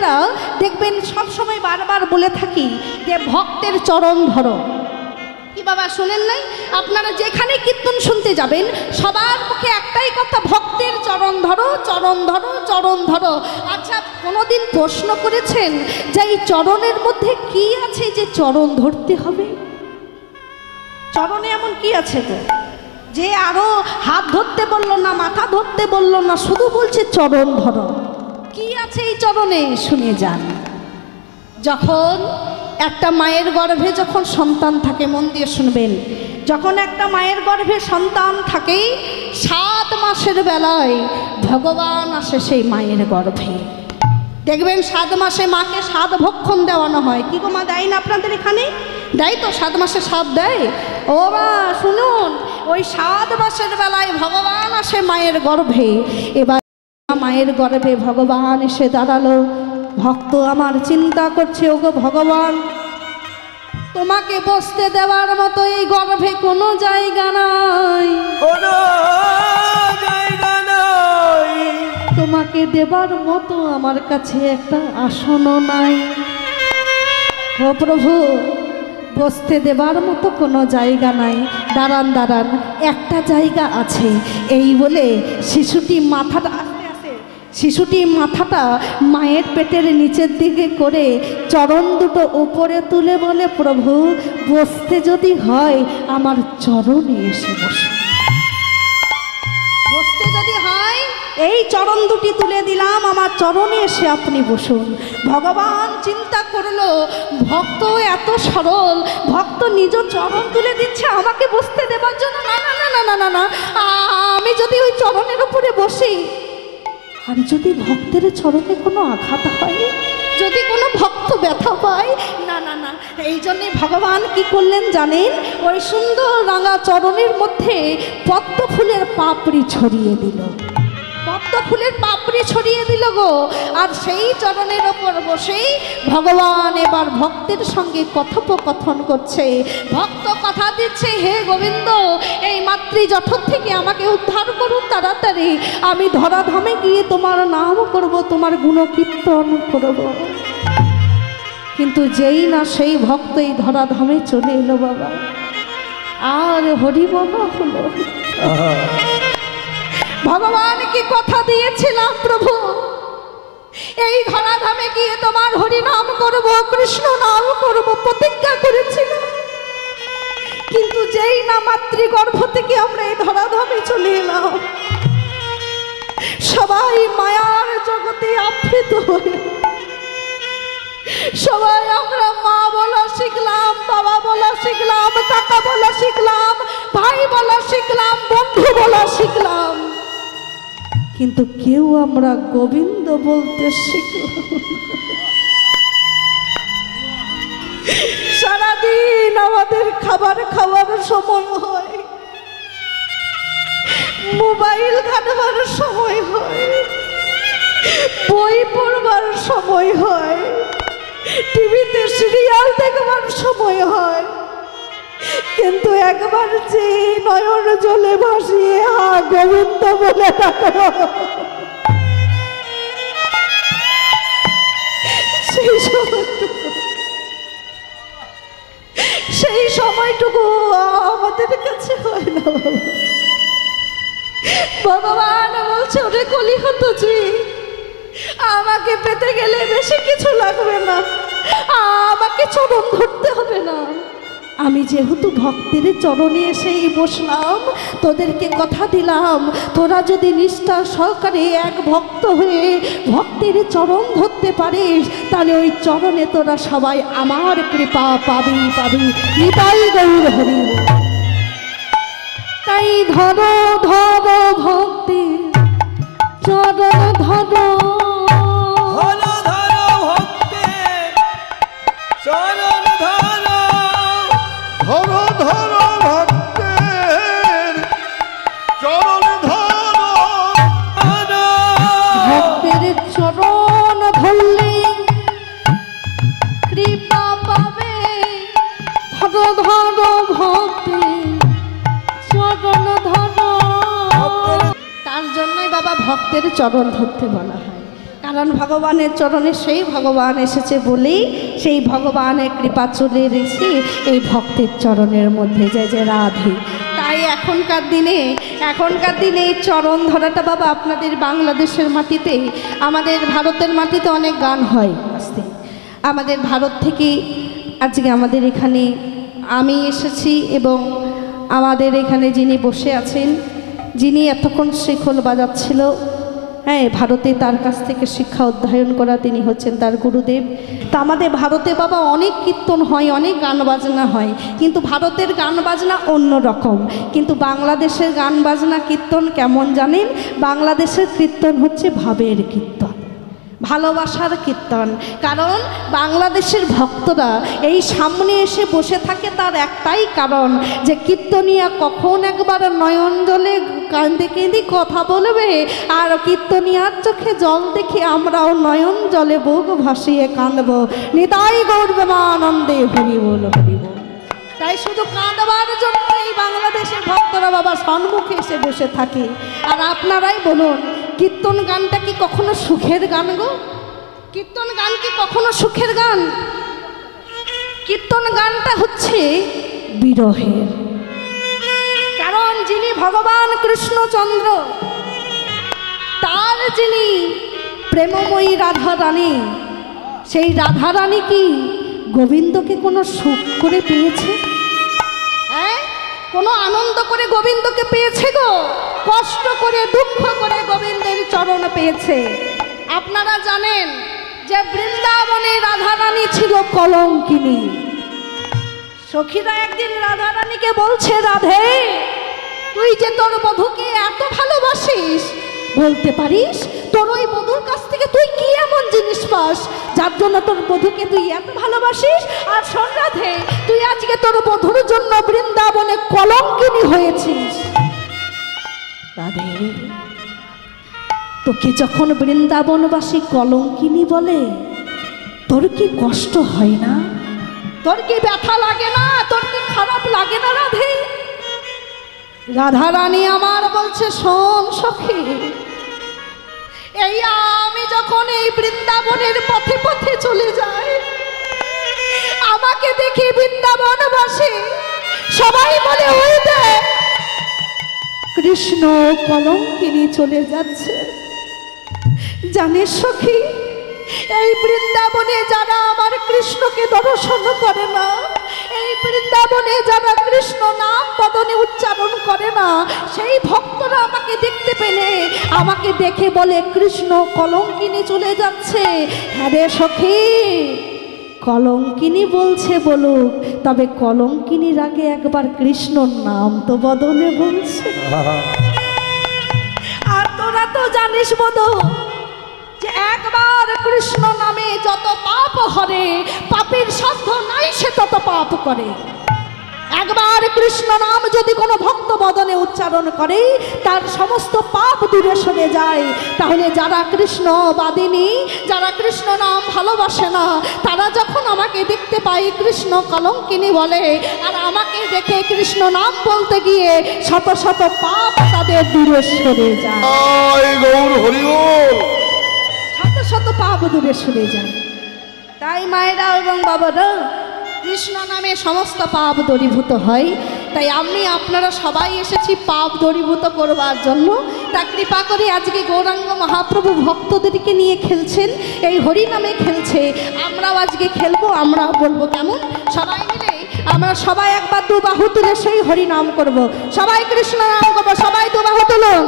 মায়েরা দেখবেন সব সময় বারবার বলে থাকি যে ভক্তের চরণ ধরো। কি বাবা শোনেন নাই? আপনারা যেখানে কীর্তন শুনতে যাবেন সবার মুখে একটাই কথা, ভক্তের চরণ ধরো, চরণ ধরো, চরণ ধরো। আচ্ছা, কোনোদিন প্রশ্ন করেছেন যে এই চরণের মধ্যে কি আছে যে চরণ ধরতে হবে? চরণে এমন কি আছে গো যে আরো হাত ধরতে বললো না, মাথা ধরতে বললো না, শুধু বলছে চরণ ধরো? কি আছে এই চরণে? শুনে যান। যখন একটা মায়ের গর্ভে যখন সন্তান থাকে, মন দিয়ে শুনবেন, যখন একটা মায়ের গর্ভে সন্তান থাকে 7 মাসের বেলায় ভগবান আসে সেই মায়ের গর্ভে। দেখবেন 7 মাসে মাকে 7 ভক্ষণ দেওয়ানো হয়। কি গো মা, দেয় না আপনাদের এখানে? দেয় তো, 7 মাসে 7 দেয়। ও মা শুনুন, ওই 7 মাসের বেলায় ভগবান আসে মায়ের গর্ভে। এবার মায়ের গর্ভে ভগবান এসে দাঁড়ালো। ভক্ত আমার চিন্তা করছে, ওগো ভগবান, তোমাকে বসতে দেওয়ার মতো এই গর্ভে কোনো জায়গা নাই, কোনো জায়গা নাই, তোমাকে দেবার মতো আমার কাছে একটা আসনও নাই। ও প্রভু, বসতে দেবার মতো কোনো জায়গা নাই। দাঁড়ান দাঁড়ান, একটা জায়গা আছে। এই বলে শিশুটি মাথাটা মায়ের পেটের নিচের দিকে করে চরণ দুটো উপরে তুলে বলে, প্রভু বসতে যদি হয় আমার চরণে এসে বসুন। বসতে যদি হয় এই চরণ দুটি তুলে দিলাম, আমার চরণে এসে আপনি বসুন। ভগবান চিন্তা করলো, ভক্ত এত সরল, ভক্ত নিজ চরণ তুলে দিচ্ছে আমাকে বসতে দেবার জন্য। না না না না না না না, আমি যদি ওই চরণের উপরে বসি, আর যদি ভক্তের চরণে কোনো আঘাত হয়, যদি কোনো ভক্ত ব্যথা পায়, না না না। এই জন্যে ভগবান কি করলেন জানেন? ওই সুন্দর রাঙা চরণের মধ্যে পদ্ম ফুলের পাপড়ি ছড়িয়ে দিল। পদ্ম ফুলের পাপড়ি ছড়িয়ে দিল গো। আর সেই চরণের ওপর বসেই ভগবান এবার ভক্তের সঙ্গে কথোপকথন করছে। ভক্ত কথা দিচ্ছে, হে গোবিন্দ, এই মাতৃজঠর থেকে আমাকে উদ্ধার করুন তাড়াতাড়ি, আমি ধরাধামে গিয়ে তোমার নাম করব, তোমার গুণকীর্তন করব। কিন্তু যেই না সেই ভক্ত এই ধরাধামে চলে এলো বাবা, আর হরিবলা হলো। ভগবানকে কথা দিয়েছিলাম, প্রভু এই ধরাধামে গিয়ে তোমার হরি নাম করব, কৃষ্ণ নাম করব, প্রতিজ্ঞা করেছিলাম। কিন্তু যেই না মাতৃগর্ভ থেকে আমরা এই ধরাধামে চলে এলাম, সবাই মায়ার জগতে আবৃত হয়ে সবাই আমরা মা বলা শিখলাম, বাবা বলা শিখলাম, কাকা বলা শিখলাম, ভাই বলা শিখলাম, বন্ধু বলা শিখলাম, কিন্তু কেউ আমরা গোবিন্দ বলতে শিখলাম। সারাদিন আমাদের খাবার খাওয়ার সময় হয়, মোবাইল ঘাটবার সময় হয়, বই পড়বার সময় হয়, টিভিতে সিরিয়াল দেখবার সময় হয়, কিন্তু একবার যে নয়ন জলে ভাসিয়ে হা গোবিন্দ বলে ডাকো, সেই সময়টুকু আমাদের কাছে হয় না। ভগবান বলছে, ওরে কলিহত জি, আমাকে পেতে গেলে বেশি কিছু লাগবে না, আমাকে চরণ ধরতে হবে না। আমি যেহেতু ভক্তের চরণে এসেই বসলাম, তোদেরকে কথা দিলাম, তোরা যদি নিষ্ঠা সহকারে এক ভক্ত হয়ে ভক্তের চরণ ধরতে পারিস, তাহলে ওই চরণে তোরা সবাই আমার কৃপা পাবি পাবি। নিতাই গৌর হরি। তাই ধরো ধরো ভক্তি চরণ ধরো, ভক্তের চরণ ধরতে বলা হয়। কারণ ভগবানের চরণে সেই ভগবান এসেছে বলেই সেই ভগবানের কৃপা চলে এসেছে এই ভক্তের চরণের মধ্যে, যে যে রাধে। তাই এখনকার দিনে এই চরণ ধরাটা বাবা আপনাদের বাংলাদেশের মাটিতে, আমাদের ভারতের মাটিতে অনেক গান হয় আস্তে। আমাদের ভারত থেকে আজকে আমাদের এখানে আমি এসেছি এবং আমাদের এখানে যিনি বসে আছেন, যিনি এতক্ষণ শিখল বাজাচ্ছিল, হ্যাঁ, ভারতে তার কাছ থেকে শিক্ষা অধ্যয়ন করা, তিনি হচ্ছেন তার গুরুদেব। তা আমাদের ভারতে বাবা অনেক কীর্তন হয়, অনেক গান বাজনা হয়, কিন্তু ভারতের গান বাজনা অন্য রকম। কিন্তু বাংলাদেশের গান বাজনা কীর্তন কেমন জানেন? বাংলাদেশের কীর্তন হচ্ছে ভাবের কীর্তন, ভালোবাসার কীর্তন। কারণ বাংলাদেশের ভক্তরা এই সামনে এসে বসে থাকে তার একটাই কারণ, যে কীর্তনিয়া কখন একবার নয়ন জলে কাঁদে কেঁদে কথা বলবে, আর কীর্তনিয়ার চোখে জল দেখে আমরাও নয়ন জলে বুক ভাসিয়ে কাঁদব। নিতাই গৌর প্রেমানন্দে হরি বল হরি বল। তাই শুধু কাঁদবার জন্য এই বাংলাদেশের ভক্তরা বাবা সম্মুখে এসে বসে থাকে। আর আপনারাই বলুন, কীর্তন গানটা কি কখনো সুখের গান গো? কীর্তন গান কি কখনো সুখের গান? কীর্তন গানটা হচ্ছে বিরহের। কারণ যিনি ভগবান কৃষ্ণচন্দ্র, তার যিনি প্রেমময়ী রাধা রানী, সেই রাধা রানী কি গোবিন্দকে কোনো সুখ করে পেয়েছে? হ্যাঁ, কোনো আনন্দ করে গোবিন্দকে পেয়েছে গো? কষ্ট করে দুঃখ করে গোবিন্দের চরণ পেয়েছে। আপনারা জানেন যে বৃন্দাবনে রাধা রানী ছিল কলঙ্কিনী। সখীরা একদিন রাধা রানীকে বলছে, রাধে তুই যে তোর বধূকে এত ভালোবাসিস, বলতে পারিস তোর ওই বধূর কাছ থেকে তুই কি এমন জিনিস পাস যার জন্য তোর বধূকে তুই এত ভালোবাসিস? আর শোন রাধে, তুই আজকে তোর বধূর জন্য বৃন্দাবনে কলঙ্কিনী হয়েছিস। রাধে, তোকে যখন বৃন্দাবনবাসী কলঙ্কিনী বলে, তোর কি কষ্ট হয় না? তোর কি ব্যথা লাগে না? তোর কি খারাপ লাগে না রাধে? রাধা রানী আমার বলছে, শোন সখী, এই আমি যখন এই বৃন্দাবনের পথে পথে চলে যাই, আমাকে দেখে বৃন্দাবনবাসী সবাই বলে, ওই দেখ কৃষ্ণ কলঙ্কিনী চলে যাচ্ছে। জানিস সখী, এই বৃন্দাবনে যারা আমার কৃষ্ণকে দর্শন করে না, এই বৃন্দাবনে যারা কৃষ্ণ নাম বদনে উচ্চারণ করে না, সেই ভক্তরা আমাকে দেখতে পেলে আমাকে দেখে বলে কৃষ্ণ কলঙ্কিনী চলে যাচ্ছে। হ্যাঁ রে সখী, কলঙ্কিনী বলছে বলুক, তবে কলঙ্কিনীর আগে একবার কৃষ্ণর নাম তো বদনে বলছে। আর তোরা তো জানিস বধূ, যে একবার কৃষ্ণ নামে যত পাপ হরে, পাপের সাধ্য নাই সে তত পাপ করে। একবার কৃষ্ণ নাম যদি কোনো ভক্ত বদনে উচ্চারণ করে, তার সমস্ত পাপ দূরে সরে যায়। তাহলে যারা কৃষ্ণ বাদিনী, যারা কৃষ্ণ নাম ভালোবাসে না, তারা যখন আমাকে দেখতে পায় কৃষ্ণ কলঙ্কিনী বলে, আর আমাকে দেখে কৃষ্ণ নাম বলতে গিয়ে শত শত পাপ তাদের দূরে সরে যায়। গৌর হরি বল। শত শত পাপ দূরে সরে যায়। তাই মায়েরা এবং বাবারা, কৃষ্ণ নামে সমস্ত পাপ দূরীভূত হয়। তাই আমি আপনারা সবাই এসেছি পাপ দূরীভূত করবার জন্য। তা কৃপা করে আজকে গৌরাঙ্গ মহাপ্রভু ভক্তদেরকে নিয়ে খেলছেন, এই হরি নামে খেলছে, আমরাও আজকে খেলবো, আমরাও বলবো কেমন? সবাই মিলে আমরা সবাই একবার দু বাহু তুলে সেই হরি নাম করবো, সবাই কৃষ্ণ নাম করবো, সবাই দু বাহু তুলুন।